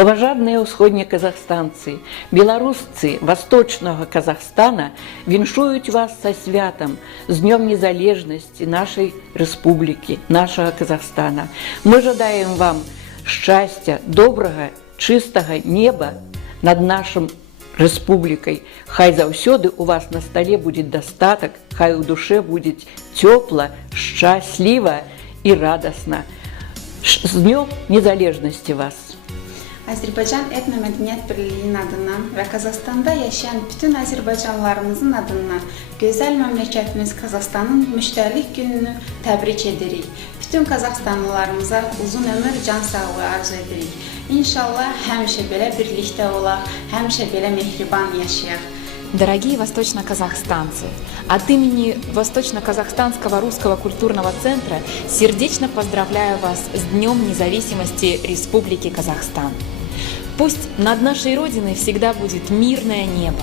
Паважадныя ўсходнія казахстанцы, беларусцы Восточного Казахстана віншуюць вас со святом, с Днем Незалежности нашей республики, нашего Казахстана. Мы жадаем вам счастья, доброго, чистого неба над нашим республикой. Хай заўсёды у вас на столе будет достаток, хай у душе будет тепло, счастливо и радостно. С Днем Незалежности вас! Azərbaycan Etno-Mədəniyyət Birliyinin adından və Qazaxstanda yaşayan bütün Azərbaycanlılarımızın adından gözəl məmləkətimiz Qazaxstanın müştərlik gününü təbrik edirik. Bütün Qazaxstanlılarımıza uzun ömür, can sağlığı arzu edirik. İnşallah həmişə belə birlikdə olaq, həmişə belə mehriban yaşayaq. Дорогие восточно-казахстанцы, от имени Восточно-Казахстанского русского культурного центра сердечно поздравляю вас с Днем Независимости Республики Казахстан. Пусть над нашей Родиной всегда будет мирное небо,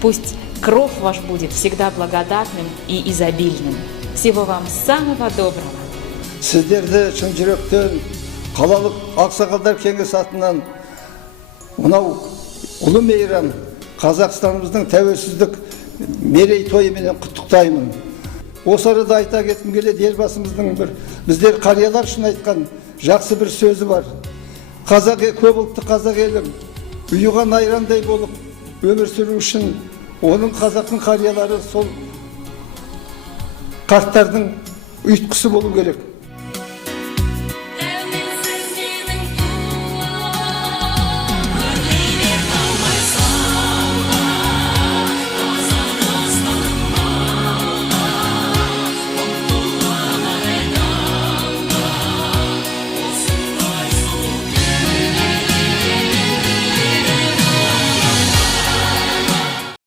пусть кров ваш будет всегда благодатным и изобильным. Всего вам самого доброго! Сіздерді шын жүректен қалалық ақсақалдар кеңесі атынан мынау ұлы мейрам Қазақстанымыздың тәуелсіздік мерейтойымен құттықтаймын. Осы арада айта кеткім келеді, елбасымыздың біздер қариялар үшін айтқан жақсы бір сөзі бар. Көп ұлтты қазақ елім ұйыған айрандай болып өмір сүру үшін оның қазақтың қариялары сол қарттардың ұйытқысы болу керек.